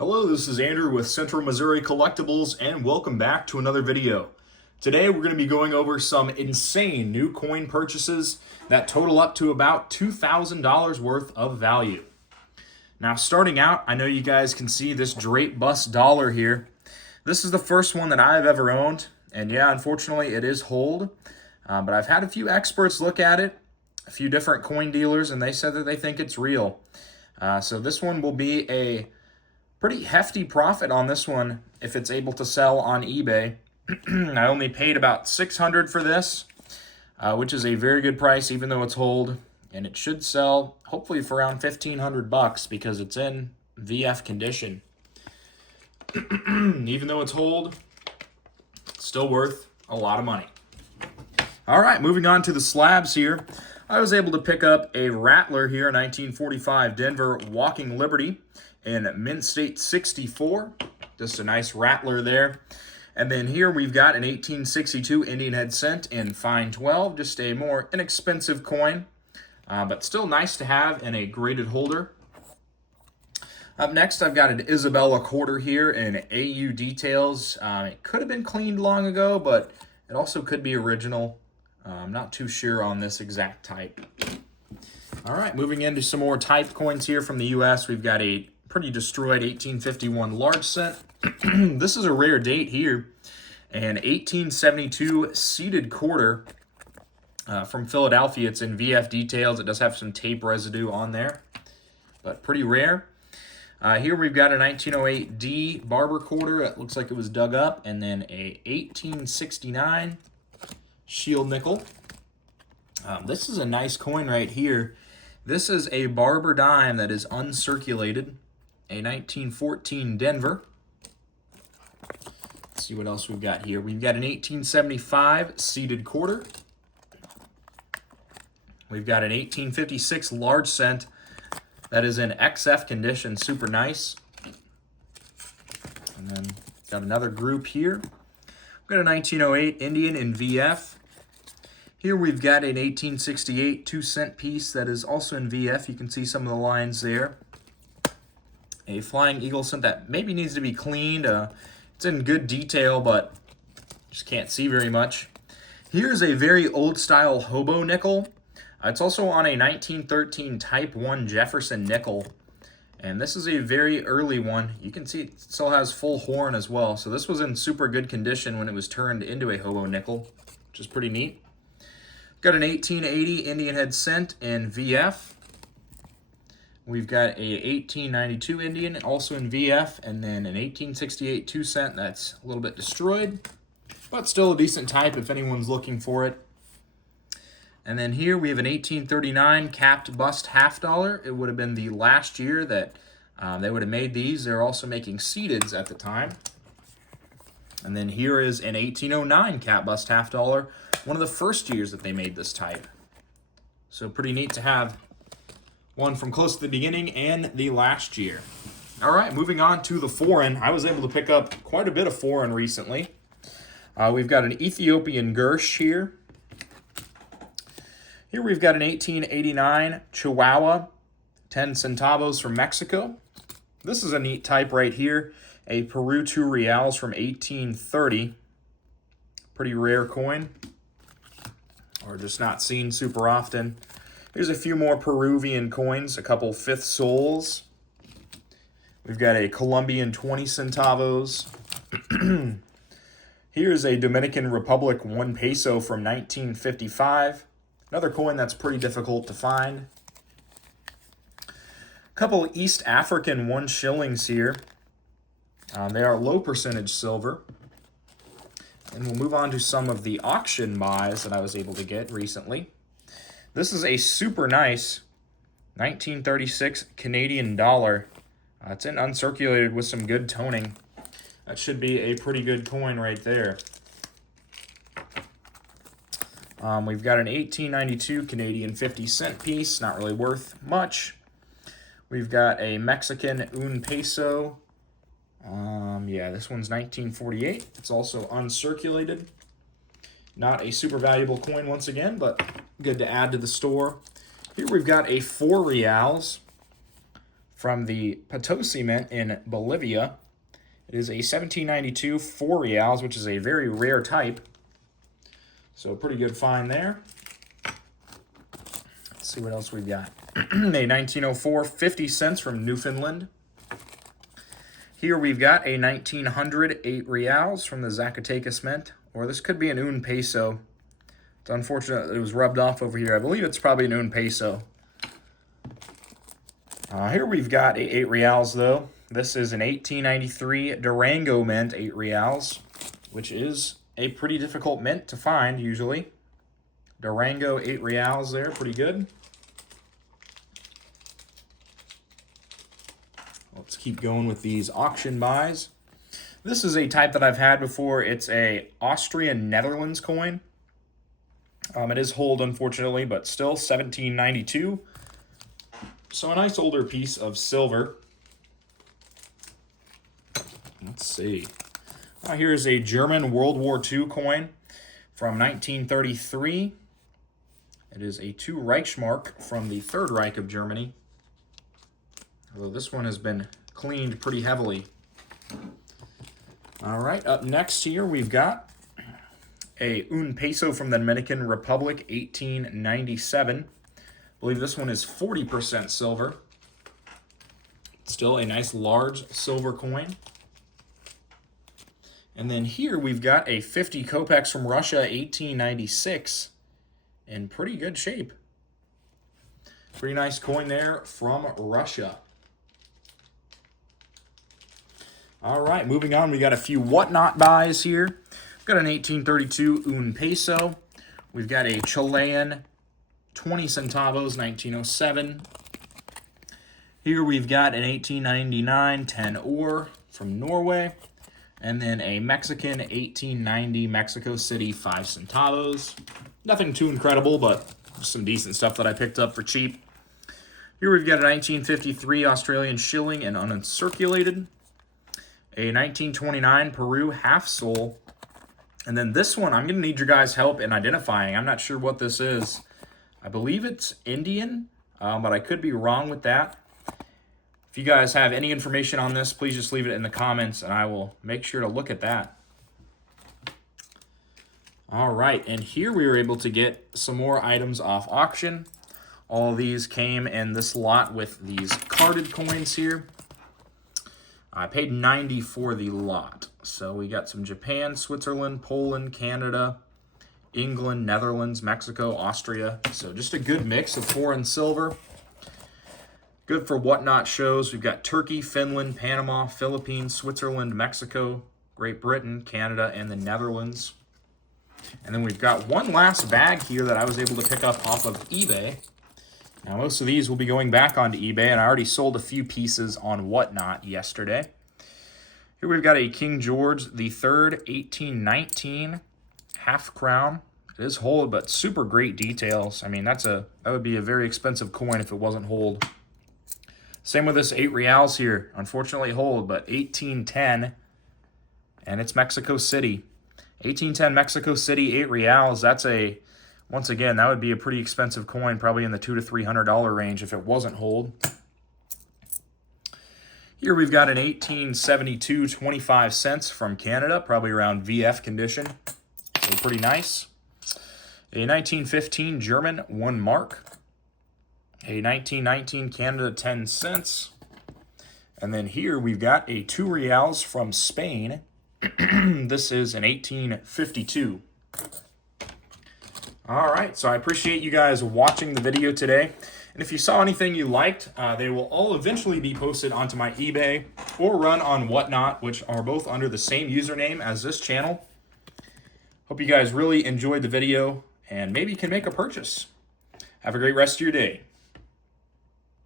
Hello, this is Andrew with Central Missouri Collectibles, and welcome back to another video. Today we're going to be going over some insane new coin purchases that total up to about $2,000 worth of value. Now starting out, I know you guys can see this Draped bust dollar here. This is the first one that I've ever owned, and yeah, unfortunately it is hold, but I've had a few experts look at it, a few different coin dealers, and they said that they think it's real. So this one will be a pretty hefty profit on this one if it's able to sell on eBay. I only paid about $600 for this, which is a very good price even though it's hold, and it should sell hopefully for around $1,500 because it's in VF condition. Even though it's hold, it's still worth a lot of money. All right, moving on to the slabs here. I was able to pick up a Rattler here, 1945 Denver Walking Liberty in Mint State 64. Just a nice Rattler there. And then here we've got an 1862 Indian Head Cent in Fine 12, just a more inexpensive coin, but still nice to have in a graded holder. Up next, I've got an Isabella quarter here in AU details. It could have been cleaned long ago, but it also could be original. I'm not too sure on this exact type. All right, moving into some more type coins here from the U.S. We've got a pretty destroyed 1851 large cent. This is a rare date here. An 1872 seeded quarter from Philadelphia. It's in VF details. It does have some tape residue on there, but pretty rare. Here we've got a 1908 D barber quarter. It looks like it was dug up. And then a 1869 shield nickel. This is a nice coin right here. This is a barber dime that is uncirculated. A 1914 Denver. Let's see what else we've got here. We've got an 1875 seeded quarter. We've got an 1856 large cent that is in XF condition, super nice. And then got another group here. We've got a 1908 Indian in VF. Here we've got an 1868 2-cent piece that is also in VF. You can see some of the lines there. A Flying Eagle cent that maybe needs to be cleaned. It's in good detail, but just can't see very much. Here's a very old style hobo nickel. It's also on a 1913 Type 1 Jefferson nickel. And this is a very early one. You can see it still has full horn as well. So this was in super good condition when it was turned into a hobo nickel, which is pretty neat. Got an 1880 Indian Head Cent in VF. We've got a 1892 Indian, also in VF, and then an 1868 2-cent that's a little bit destroyed, but still a decent type if anyone's looking for it. And then here we have an 1839 capped bust half dollar. It would have been the last year that they would have made these. They're also making seededs at the time. And then here is an 1809 cap bust half dollar, one of the first years that they made this type. So pretty neat to have one from close to the beginning and the last year. All right, moving on to the foreign. I was able to pick up quite a bit of foreign recently. We've got an Ethiopian Gersh here. Here we've got an 1889 Chihuahua, 10 centavos from Mexico. This is a neat type right here. A Peru 2 reals from 1830. Pretty rare coin, or just not seen super often. Here's a few more Peruvian coins, a couple fifth sols. We've got a Colombian 20 centavos. Here's a Dominican Republic 1 peso from 1955. Another coin that's pretty difficult to find. A couple East African 1 shillings here. They are low percentage silver. And we'll move on to some of the auction buys that I was able to get recently. This is a super nice 1936 Canadian dollar. It's in uncirculated with some good toning. That should be a pretty good coin right there. We've got an 1892 Canadian 50-cent piece, not really worth much. We've got a Mexican 1 peso. Yeah, this one's 1948. It's also uncirculated. Not a super valuable coin once again, but good to add to the store. Here we've got a 4 reals from the Potosi Mint in Bolivia. It is a 1792 4 reals, which is a very rare type. So pretty good find there. Let's see what else we've got. A 1904 50 cents from Newfoundland. Here we've got a 1900 8 reals from the Zacatecas Mint, or this could be an un peso. It's unfortunate that it was rubbed off over here. I believe it's probably an un peso. Here we've got a 8 reals though. This is an 1893 Durango Mint 8 reals, which is a pretty difficult mint to find usually. Durango 8 reals there, pretty good. Let's keep going with these auction buys. This is a type that I've had before. It's a Austrian Netherlands coin. It is hold, unfortunately, but still 1792. So a nice older piece of silver. Let's see. Here's a German World War II coin from 1933. It is a 2 Reichsmark from the Third Reich of Germany. Although this one has been cleaned pretty heavily. All right, up next here we've got a un peso from the Dominican Republic, 1897. I believe this one is 40% silver. Still a nice large silver coin. And then here we've got a 50 kopecks from Russia, 1896, in pretty good shape. Pretty nice coin there from Russia. All right, moving on, we got a few whatnot buys here. We've got an 1832 un peso. We've got a Chilean 20 centavos, 1907. Here we've got an 1899 10 ore from Norway. And then a Mexican 1890 Mexico City 5 centavos. Nothing too incredible, but some decent stuff that I picked up for cheap. Here we've got a 1953 Australian shilling and uncirculated. A 1929 Peru half sol. And then this one, I'm going to need your guys' help in identifying. I'm not sure what this is. I believe it's Indian, but I could be wrong with that. If you guys have any information on this, please just leave it in the comments, and I will make sure to look at that. All right, and here we were able to get some more items off auction. All of these came in this lot with these carded coins here. I paid $90 for the lot. So we got some Japan, Switzerland, Poland, Canada, England, Netherlands, Mexico, Austria. So just a good mix of foreign silver. Good for whatnot shows. We've got Turkey, Finland, Panama, Philippines, Switzerland, Mexico, Great Britain, Canada, and the Netherlands. And then we've got one last bag here that I was able to pick up off of eBay. Now, most of these will be going back onto eBay, and I already sold a few pieces on whatnot yesterday. Here we've got a King George III 1819 half crown. It is hold, but super great details. I mean, that would be a very expensive coin if it wasn't hold. Same with this 8 reals here. Unfortunately hold, but 1810, and it's Mexico City. 1810 Mexico City, 8 reals. Once again, that would be a pretty expensive coin, probably in the $200 to $300 range if it wasn't hold. Here we've got an 1872 25 cents from Canada, probably around VF condition. So pretty nice. A 1915 German 1 mark. A 1919 Canada 10 cents. And then here we've got a 2 reals from Spain. This is an 1852. All right, so I appreciate you guys watching the video today. And if you saw anything you liked, they will all eventually be posted onto my eBay or run on Whatnot, which are both under the same username as this channel. Hope you guys really enjoyed the video and maybe can make a purchase. Have a great rest of your day.